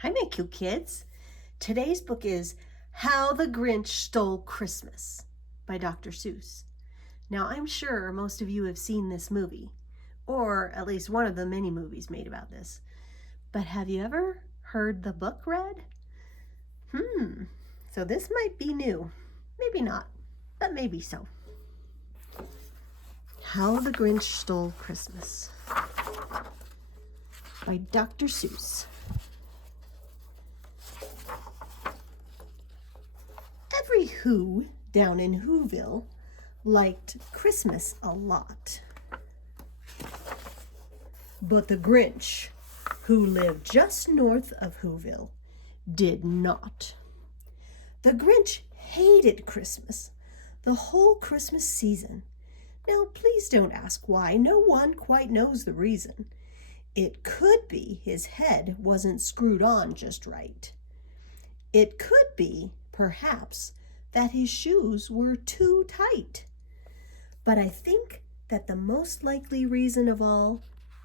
Hi, my cute kids. Today's book is How the Grinch Stole Christmas by Dr. Seuss. Now, I'm sure most of you have seen this movie, or at least one of the many movies made about this. But have you ever heard the book read? So this might be new. Maybe not, but maybe so. How the Grinch Stole Christmas by Dr. Seuss. Every Who down in Whoville liked Christmas a lot. But the Grinch, who lived just north of Whoville, did not. The Grinch hated Christmas, the whole Christmas season. Now, please don't ask why. No one quite knows the reason. It could be his head wasn't screwed on just right. It could be, perhaps, that his shoes were too tight. But I think that the most likely reason of all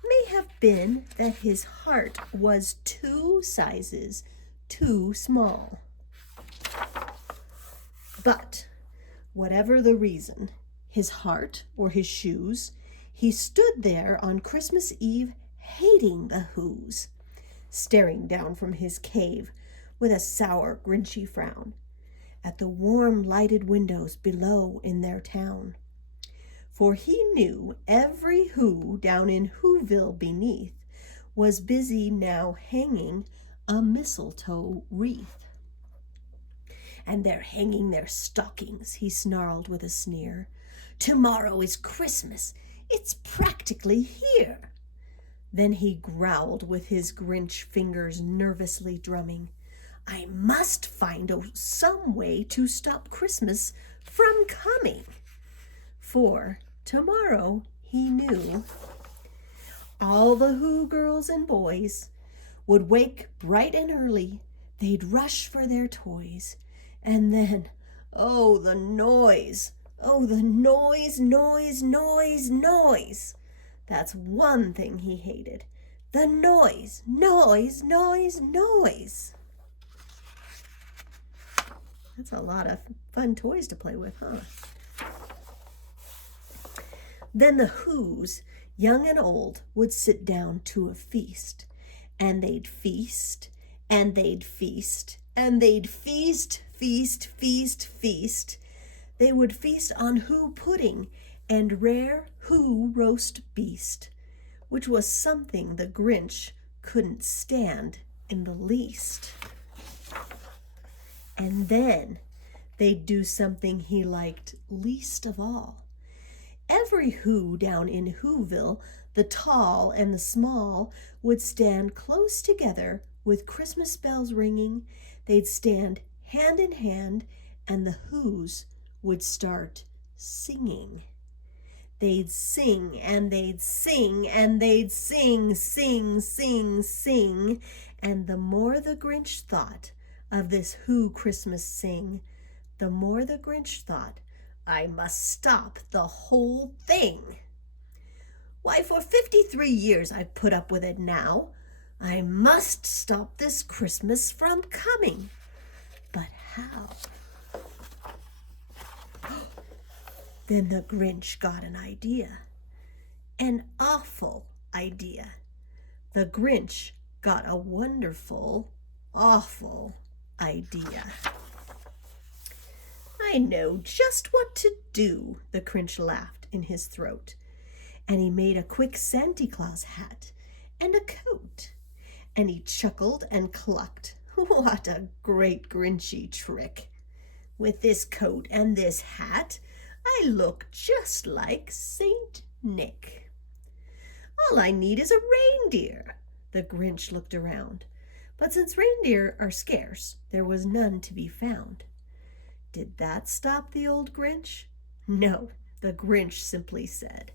may have been that his heart was 2 sizes too small. But whatever the reason, his heart or his shoes, he stood there on Christmas Eve hating the Whos, staring down from his cave with a sour, grinchy frown at the warm lighted windows below in their town. For he knew every Who down in Whoville beneath was busy now hanging a mistletoe wreath. And they're hanging their stockings, he snarled with a sneer. Tomorrow is Christmas. It's practically here. Then he growled with his Grinch fingers nervously drumming. I must find some way to stop Christmas from coming. For tomorrow, he knew, all the Who girls and boys would wake bright and early. They'd rush for their toys. And then, oh, the noise. Oh, the noise, noise, noise, noise. That's one thing he hated. The noise, noise, noise, noise. That's a lot of fun toys to play with, huh? Then the Whos, young and old, would sit down to a feast. And they'd feast, and they'd feast, and they'd feast, feast, feast, feast. They would feast on Who pudding and rare Who roast beast, which was something the Grinch couldn't stand in the least. And then they'd do something he liked least of all. Every Who down in Whoville, the tall and the small, would stand close together with Christmas bells ringing. They'd stand hand in hand, and the Whos would start singing. They'd sing, and they'd sing, and they'd sing, sing, sing, sing. And the more the Grinch thought of this Who Christmas sing, the more the Grinch thought, I must stop the whole thing. Why, for 53 years I've put up with it now. I must stop this Christmas from coming. But how? Then the Grinch got an idea. An awful idea. The Grinch got a wonderful, awful idea. I know just what to do, the Grinch laughed in his throat. And he made a quick Santa Claus hat and a coat. And he chuckled and clucked. What a great Grinchy trick. With this coat and this hat, I look just like Saint Nick. All I need is a reindeer. The Grinch looked around. But since reindeer are scarce, there was none to be found. Did that stop the old Grinch? No, the Grinch simply said,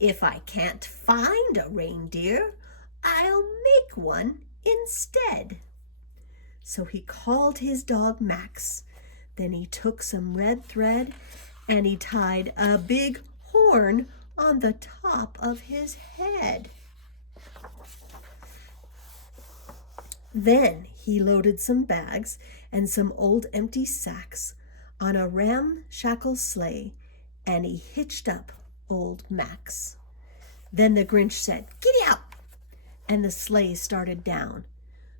if I can't find a reindeer, I'll make one instead. So he called his dog Max. Then he took some red thread and he tied a big horn on the top of his head. Then he loaded some bags and some old empty sacks on a ramshackle sleigh, and he hitched up old Max. Then the Grinch said, "Giddy up!" and the sleigh started down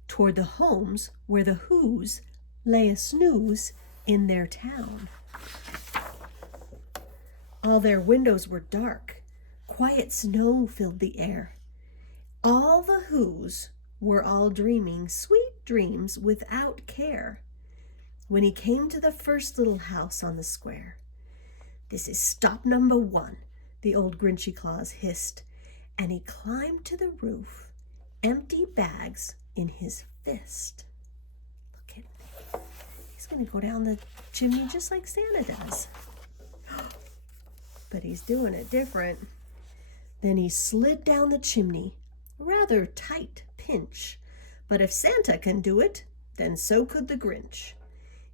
toward the homes where the Whos lay a snooze in their town. All their windows were dark. Quiet snow filled the air. All the Whos were all dreaming sweet dreams without care. When he came to the first little house on the square, "This is stop number 1, the old Grinchy Claus hissed, and he climbed to the roof, empty bags in his fist. Look at me. He's going to go down the chimney just like Santa does. But he's doing it different. Then he slid down the chimney, rather tight pinch. But if Santa can do it, then so could the Grinch.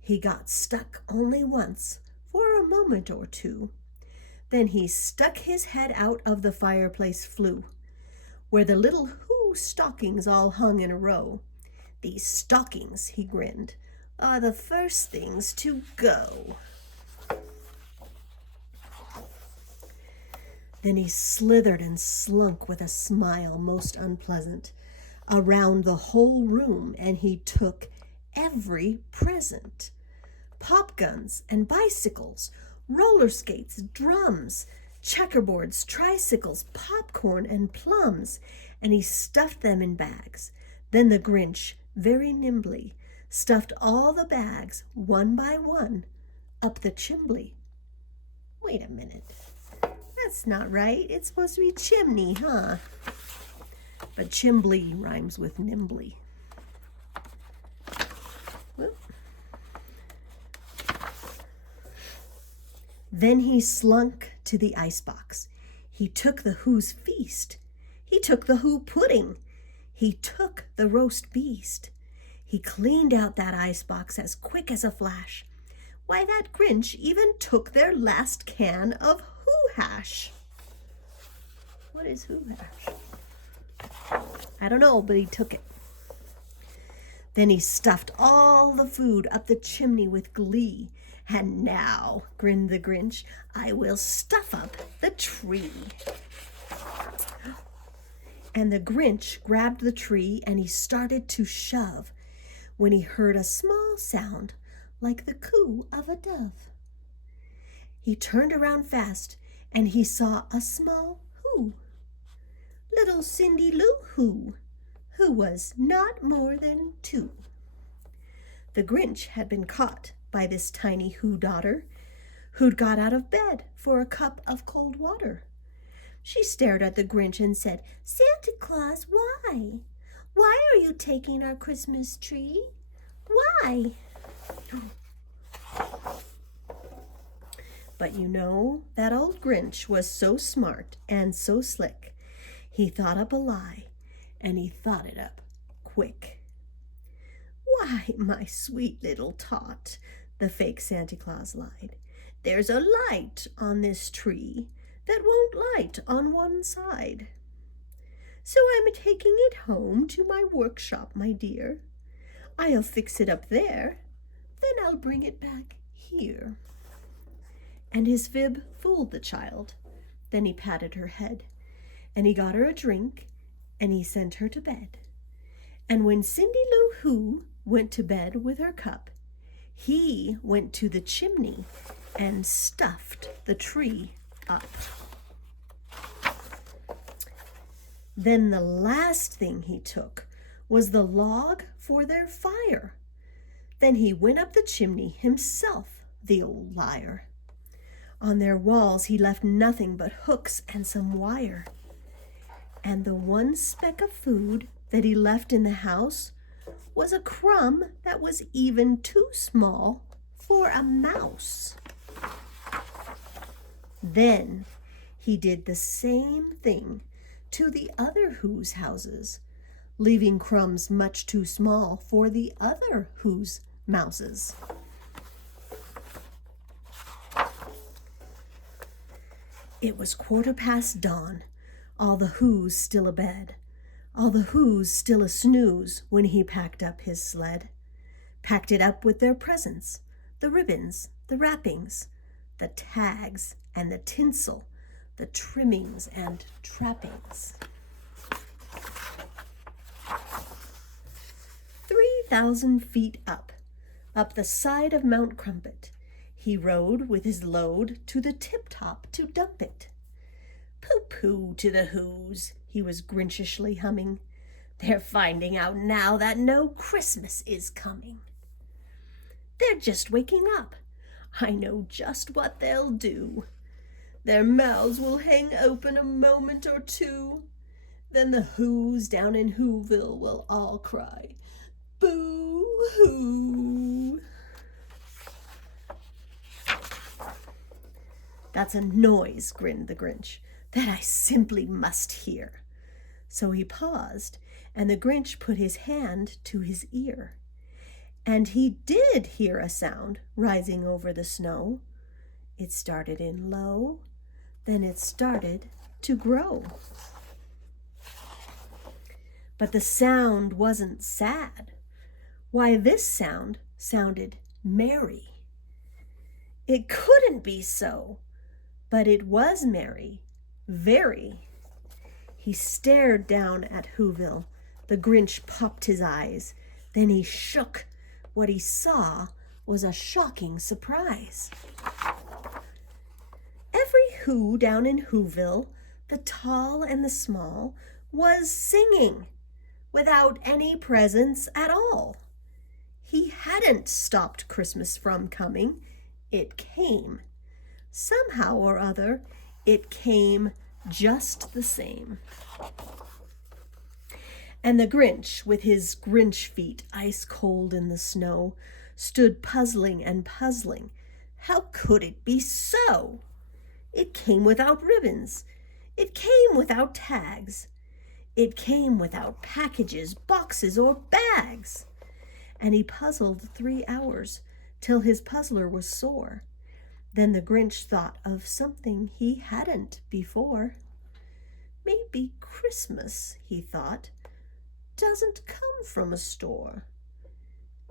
He got stuck only once, for a moment or two. Then he stuck his head out of the fireplace flue, where the little Who stockings all hung in a row. "These stockings," he grinned, "are the first things to go." Then he slithered and slunk with a smile most unpleasant around the whole room, and he took every present. Pop guns and bicycles, roller skates, drums, checkerboards, tricycles, popcorn, and plums, and he stuffed them in bags. Then the Grinch, very nimbly, stuffed all the bags, one by one, up the chimbley. Wait a minute. That's not right. It's supposed to be chimney, huh? But chimbley rhymes with nimbly. Whoop. Then he slunk to the icebox. He took the Who's feast. He took the Who pudding. He took the roast beast. He cleaned out that icebox as quick as a flash. Why, that Grinch even took their last can of Who hash. What is Who hash? I don't know, but he took it. Then he stuffed all the food up the chimney with glee. "And now," grinned the Grinch, "I will stuff up the tree." And the Grinch grabbed the tree and he started to shove when he heard a small sound like the coo of a dove. He turned around fast and he saw a small Who, little Cindy Lou Who was not more than 2. The Grinch had been caught by this tiny Who daughter, who'd got out of bed for a cup of cold water. She stared at the Grinch and said, "Santa Claus, why? Why are you taking our Christmas tree? Why?" But you know, that old Grinch was so smart and so slick. He thought up a lie, and he thought it up quick. "Why, my sweet little tot," the fake Santa Claus lied, "there's a light on this tree that won't light on one side. So I'm taking it home to my workshop, my dear. I'll fix it up there, then I'll bring it back here." And his fib fooled the child. Then he patted her head, and he got her a drink, and he sent her to bed. And when Cindy Lou Who went to bed with her cup, he went to the chimney and stuffed the tree up. Then the last thing he took was the log for their fire. Then he went up the chimney himself, the old liar. On their walls he left nothing but hooks and some wire. And the one speck of food that he left in the house was a crumb that was even too small for a mouse. Then he did the same thing to the other Who's houses, leaving crumbs much too small for the other Who's mouses. It was 1/4 past dawn, all the Who's still abed. all the Who's still a snooze when he packed up his sled. Packed it up with their presents, the ribbons, the wrappings, the tags and the tinsel, the trimmings and trappings. 3,000 feet up the side of Mount Crumpet, he rode with his load to the tip-top to dump it. Pooh-pooh to the Who's, he was Grinchishly humming. They're finding out now that no Christmas is coming. They're just waking up. I know just what they'll do. Their mouths will hang open a moment or two. Then the Who's down in Whoville will all cry, boo-hoo. That's a noise, grinned the Grinch, that I simply must hear. So he paused, and the Grinch put his hand to his ear. And he did hear a sound rising over the snow. It started in low, then it started to grow. But the sound wasn't sad. Why, this sound sounded merry. It couldn't be so, but it was merry, very. He stared down at Whoville. The Grinch popped his eyes. Then he shook. What he saw was a shocking surprise. Every Who down in Whoville, the tall and the small, was singing without any presents at all. He hadn't stopped Christmas from coming. It came. Somehow or other, it came just the same. And the Grinch, with his Grinch feet ice cold in the snow, stood puzzling and puzzling. How could it be so? It came without ribbons. It came without tags. It came without packages, boxes, or bags. And he puzzled 3 hours, till his puzzler was sore. Then the Grinch thought of something he hadn't before. Maybe Christmas, he thought, doesn't come from a store.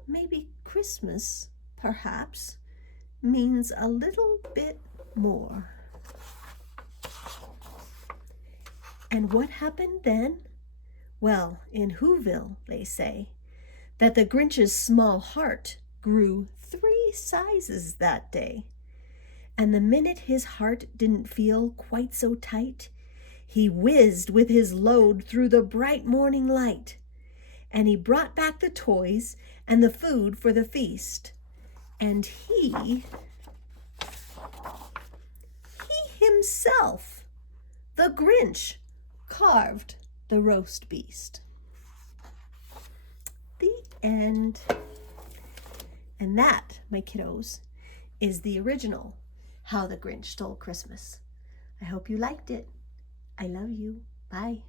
Maybe Christmas, perhaps, means a little bit more. And what happened then? Well, in Whoville, they say, that the Grinch's small heart grew 3 sizes that day. And the minute his heart didn't feel quite so tight, he whizzed with his load through the bright morning light. And he brought back the toys and the food for the feast. And he himself, the Grinch, carved the roast beast. The end. And that, my kiddos, is the original How the Grinch Stole Christmas. I hope you liked it. I love you. Bye.